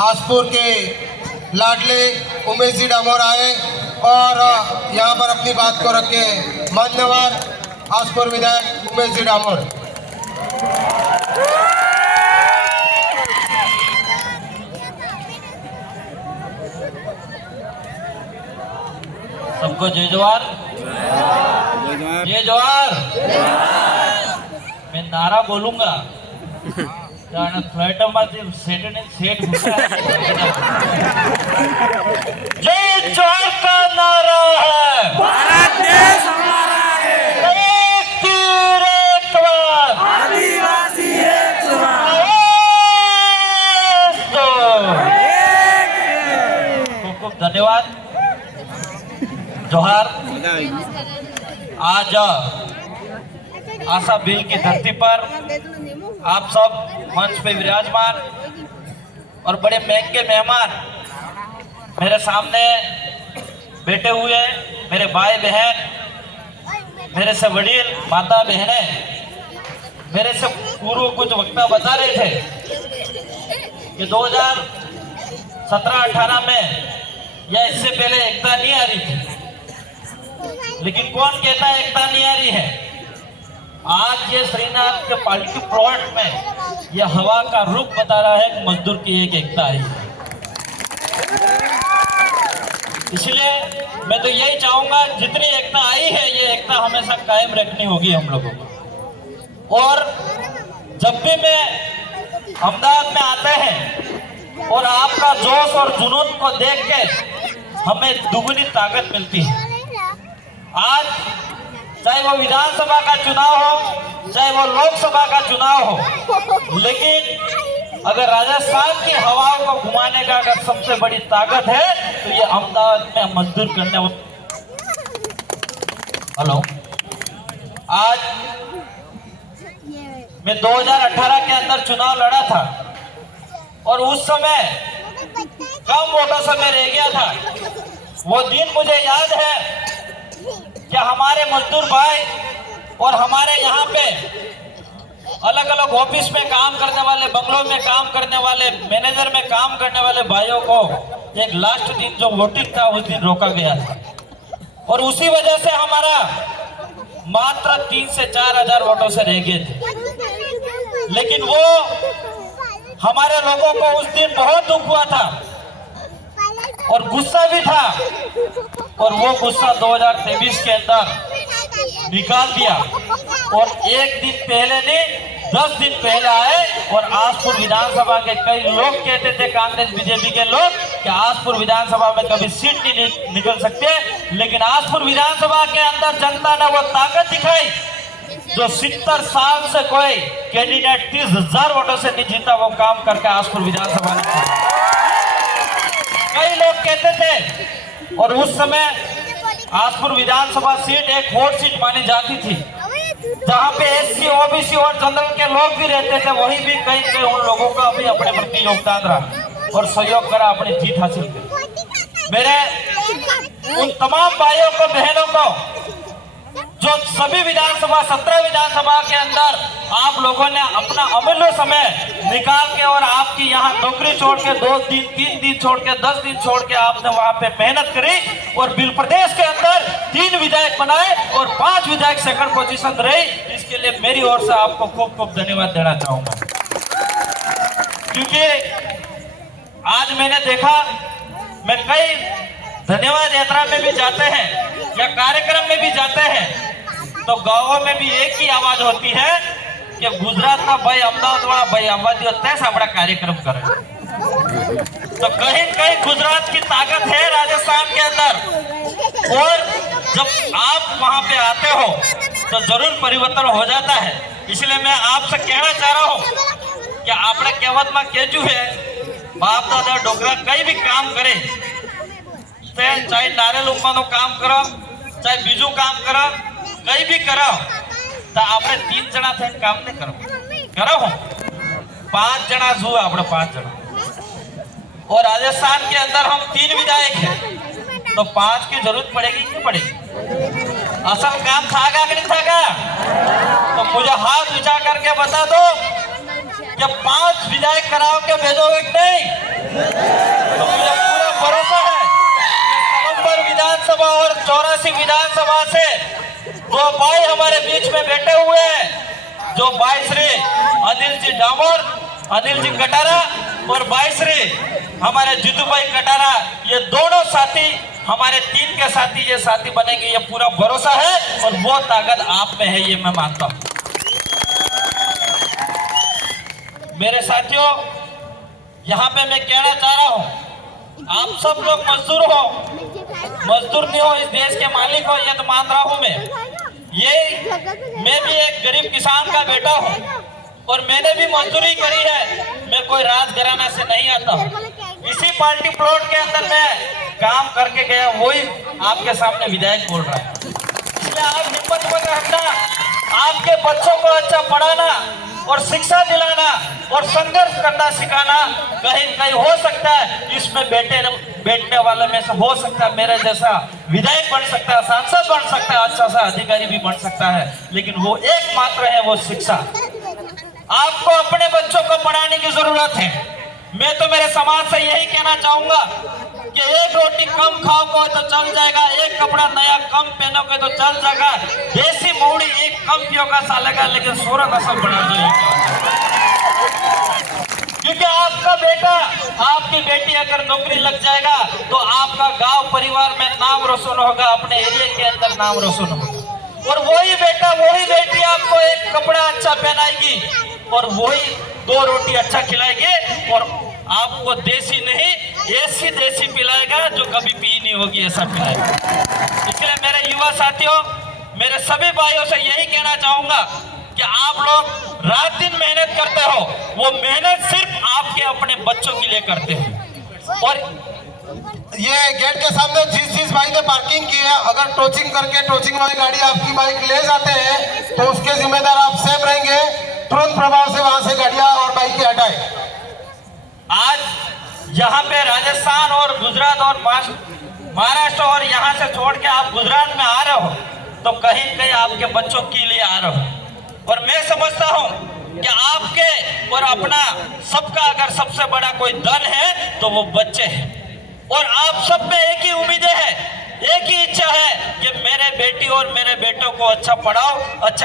आसपुर के लाडले उमेश जी डामोर आए और यहाँ पर अपनी बात को रखे। मान्यवर आसपुर विधायक उमेश जी डामोर। सबको जय जवाहर। जय जवाहर। मैं नारा बोलूंगा फ्लाइट में सेट घुसा। जय जवाहर का नारा है, भारत देश हमारा है, एक तीर एक तलवार, आदिवासी एक समान। खूब खूब धन्यवाद। जोहार। आज आशा बिल की धरती पर आप सब मंच पे विराजमान और बड़े महंगे मेहमान मेरे सामने बैठे हुए हैं। मेरे भाई बहन, मेरे से वडील माता बहनें मेरे से पूर्व कुछ वक्ता बता रहे थे कि 2017-18 में या इससे पहले एकता नहीं आ रही थी, लेकिन कौन कहता है एकता नहीं आ रही है? आज ये श्रीनाथ के पालकी प्लॉट में यह हवा का रुख बता रहा है कि मजदूर की एक एकता आई है। इसलिए मैं तो यही चाहूंगा, जितनी एकता आई है ये एकता हमेशा कायम रखनी होगी हम लोगों को। और जब भी मैं अहमदाबाद में आते हैं और आपका जोश और जुनून को देख के हमें दुगनी ताकत मिलती है। आज चाहे वो विधानसभा का चुनाव हो, चाहे वो लोकसभा का चुनाव हो, लेकिन अगर राजस्थान की हवाओं को घुमाने का अगर सबसे बड़ी ताकत है तो ये अहमदाबाद में मजदूर करने हेलो। आज मैं 2018 के अंदर चुनाव लड़ा था और उस समय कम वोटों से मैं रह गया था। वो दिन मुझे याद है कि हमारे मजदूर भाई और हमारे यहाँ पे अलग अलग ऑफिस में काम करने वाले, बंगलों में काम करने वाले, मैनेजर में काम करने वाले भाइयों को एक लास्ट दिन जो वोटिंग था उस दिन रोका गया था और उसी वजह से हमारा मात्र 3 से 4 हजार वोटों से रह गए थे। लेकिन वो हमारे लोगों को उस दिन बहुत दुख हुआ था और गुस्सा भी था और वो गुस्सा 2023 के अंदर निकाल दिया और एक दिन पहले नहीं 10 दिन पहले आए और आसपुर विधानसभा के कई लोग कहते थे, कांग्रेस बीजेपी के लोग, कि आसपुर विधानसभा में कभी सीट नहीं निकल सकते, लेकिन आसपुर विधानसभा के अंदर जनता ने वो ताकत दिखाई जो 70 साल से कोई कैंडिडेट 30,000 वोटों से नहीं जीता, वो काम करके आसपुर विधानसभा ने किया। कई लोग कहते थे और उस समय आसपुर विधानसभा सीट एक हॉट सीट मानी जाती थी, जहां पे एससी, ओबीसी और जनरल के लोग भी रहते थे। वही भी कई उन लोगों का भी अपने प्रति योगदान रहा और सहयोग करा, अपनी जीत हासिल की। मेरे उन तमाम भाइयों को, बहनों को जो सभी विधानसभा 17 विधानसभा के अंदर आप लोगों ने अपना अमूल्य समय निकाल के और आपकी यहाँ नौकरी छोड़ के 2 दिन 3 दिन छोड़ के 10 दिन छोड़ के आपने वहां पे मेहनत करी और बिल प्रदेश के अंदर 3 विधायक बनाए और 5 विधायक सेकंड पोजीशन रही। इसके लिए मेरी ओर से आपको खूब खूब धन्यवाद देना चाहूंगा, क्योंकि आज मैंने देखा, मैं कई धन्यवाद यात्रा में भी जाते हैं या कार्यक्रम में भी जाते हैं तो गांवों में भी एक ही आवाज होती है कि गुजरात का भाई अहमदाबाद वाला भाई आबादी होता है, बड़ा कार्यक्रम करे। तो कहीं कहीं गुजरात की ताकत है राजस्थान के अंदर और जब आप वहां पे आते हो तो जरूर परिवर्तन हो जाता है। इसलिए मैं आपसे कहना चाह रहा हूं कि आपने कहवत में केजू है, बाप दादा डोकरा कई भी काम करे, चाहे नारियल उपानो काम करो, चाहे बीजू काम करो, कई भी करो, तो आपने 3 जना थे काम नहीं करो हो, 5 जना छू आपने 5 जना। और राजस्थान के अंदर हम 3 विधायक हैं तो 5 की जरूरत पड़ेगी कि पड़ेगी? असल काम थागा कि नहीं थागा? तो मुझे हाथ विचार करके बता दो कि 5 विधायक कराओ के भेजोगे कि नहीं? तो मुझे पूरा भरोसा है कि नवंबर विधानसभा और 84 विधानसभा से दो भाई हमारे बीच में बैठे हुए हैं, जो भाई श्री अनिल जी डामोर, अनिल जी कटारा और भाई श्री हमारे जितू भाई कटारा, ये दोनों साथी हमारे टीम के साथी, ये साथी बनेंगे, ये पूरा भरोसा है और वो ताकत आप में है, ये मैं मानता हूं। मेरे साथियों, यहाँ पे मैं कहना चाह रहा हूँ, आप सब लोग मजदूर हो, मजदूर नहीं हो, इस देश के मालिक हो, ये तो मान रहा हूँ मैं भी एक गरीब किसान का बेटा हूँ और मैंने भी मजदूरी करी है। मैं कोई राजघराना से नहीं आता हूँ, इसी पार्टी प्लॉट के अंदर मैं काम करके गया, वही आपके सामने विधायक बोल रहा है। इसलिए आप हिम्मत मत रखना, आपके बच्चों को अच्छा पढ़ाना और शिक्षा दिलाना और संघर्ष करना सिखाना, कहीं कहीं हो सकता है इसमें बैठने वाले में से हो सकता है मेरे जैसा विधायक बन सकता है, सांसद बन सकता है, अच्छा सा अधिकारी भी बन सकता है, लेकिन वो एकमात्र है वो शिक्षा। आपको अपने बच्चों को पढ़ाने की जरूरत है। मैं तो मेरे समाज से यही कहना चाहूंगा कि एक रोटी कम खाओगे तो चल जाएगा, एक कपड़ा नया कम पहनोगे तो चल जाएगा, देसी मौड़ी एक कम पियोगा सालेगा, लेकिन 16 का सब बढ़ा जाएगा। क्योंकि आपका बेटा, आपकी बेटी अगर नौकरी लग जाएगा तो आपका गांव परिवार में नाम रोशन होगा, अपने एरिया के अंदर नाम रोशन होगा। और वही बेटा, वही बेटी आपको एक कपड़ा अच्छा पहनाएगी और वही 2 रोटी अच्छा खिलाएगी और आपको देसी नहीं ऐसी देसी पिलाएगा जो कभी पी नहीं होगी, ऐसा पिलाएगा। इसलिए मेरे युवा साथियों, मेरे सभी भाइयों से यही कहना चाहूंगा कि आप लोग रात दिन मेहनत करते हो, वो मेहनत सिर्फ आपके अपने बच्चों के लिए करते हो। और ये गेट के सामने जिस भाई ने पार्किंग की है, अगर टोचिंग करके टोचिंग वाली गाड़ी आपकी बाइक ले जाते हैं तो उसके जिम्मेदार आप सेफ रहेंगे। तुरंत प्रभाव से वहां से गाड़ियां और बाइकें हटाएं। आज यहाँ पे राजस्थान और गुजरात और महाराष्ट्र और यहाँ से छोड़ के आप गुजरात में आ रहे हो तो कहीं कहीं आपके बच्चों के लिए आ रहे हो। और मैं समझता हूँ कि आपके और अपना सबका अगर सबसे बड़ा कोई दल है तो वो बच्चे हैं। और आप सब में एक ही उम्मीदें हैं, एक ही इच्छा है कि मेरे बेटी और मेरे बेटों को अच्छा पढ़ाओ, अच्छा